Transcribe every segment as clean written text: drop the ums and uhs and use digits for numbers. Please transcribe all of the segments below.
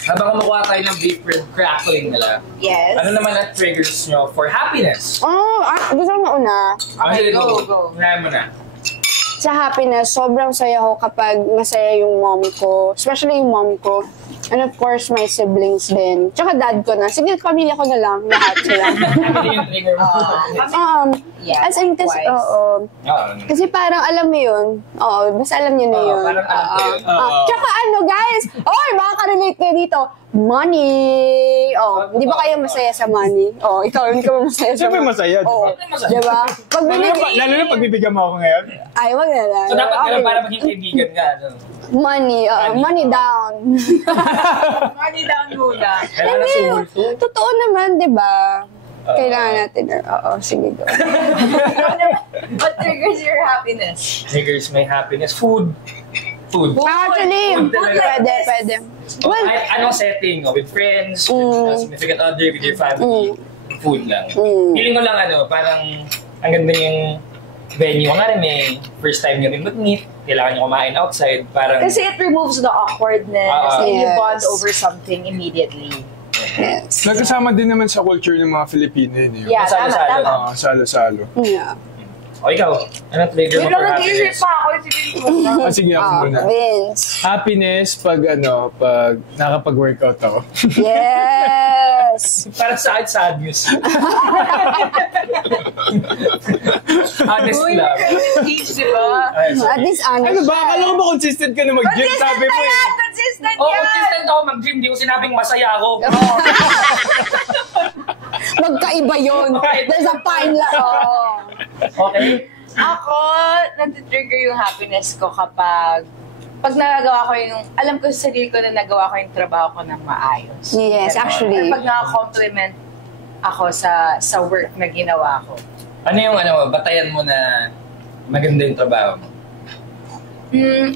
Habang kumukuha tayo ng beef rib crackling nila. Yes. Ano naman ang triggers nyo for happiness? Gusto mo mauna? Okay, go. Unahan mo na. Sa happiness, sobrang saya ko kapag masaya yung mom ko. Especially yung mom ko. And of course, my siblings din. Tsaka dad ko na. Sige, pamilya ko na lang. Lahat sila. Ano yung trigger mo? As in, kasi, kasi parang alam mo yun. Basta alam niyo na yun. Parang alam ko yun. Tsaka ano, guys? Makaka-relate kayo dito. Money! Di ba kayo masaya sa money? Ikaw, hindi ka ba masaya sa money? Siyempre masaya, di ba? Di ba? Lalo na pagbibigyan mo ako ngayon. Ay, wag na lang. So dapat ganun para maging kaibigan ka. Money down. Money down muna. Kailangan na sumulto. Totoo naman, di ba? Kailangan natin. Sige, go. What triggers your happiness? Triggers my happiness. Food. Actually, pwede. Well, kahit anong setting, with friends, with a significant other, with your family, food lang. Feeling ko lang parang ang ganda yung venue. Nga rin may first time nyo rin mag-meet, kailangan nyo kumain outside, parang... Kasi it removes the awkwardness and you Yes. bond over something immediately. Yes. Nagkasama din naman sa culture ng mga Filipino yun. Yeah, tama. Salo-salo. Yeah. O ikaw, anong trigger mo for nag-iisip happiness? pa ako. Sige ako muna. Vince. Happiness pag nakapag-workout ako. Yes. Parang sad news. Honest lang. Di ba? At least honest. Ano ba? Akala ko ba consistent ka na mag-gym? Sabi mo eh. Consistent Oo, yan! consistent ako mag-gym. Di ko sinabing masaya ako. Magkaiba yun. There's a fine line. Okay? Ako, nag-trigger yung happiness ko kapag nagagawa ko yung, alam ko sa sarili ko na nagawa ko yung trabaho ko ng maayos. Yes, actually. Pag naka-compliment ako sa work na ginawa ko. Ano yung batayan mo na maganda yung trabaho mo?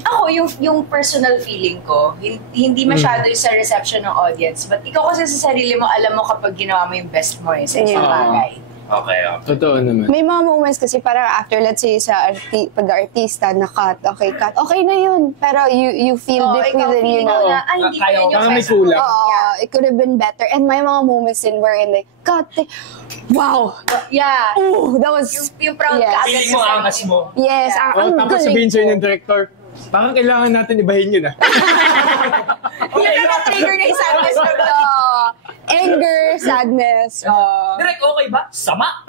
Ako, yung personal feeling ko, hindi masyado sa reception ng audience. But ikaw kasi sa sarili mo, alam mo kapag ginawa mo yung best mo sa isang bagay. Okay. Totoo naman. May mga moments kasi parang after, let's say, pag-artista, na-cut, cut. Okay na yun. Pero you feel deep within you na, hindi ko yun yung parang may best. kulang. it could have been better. And may mga moments din wherein like, cut, wow! Yeah. Ooh, that was... Yung proud Yes. ka. Feeling mo, angas mo. Yes, ang Tapos sabihin sa'yo ng director, parang kailangan natin ibahin yun ah. Yun na trigger na yung sadness ko. Anger, sadness. Direk, okay ba? Sama!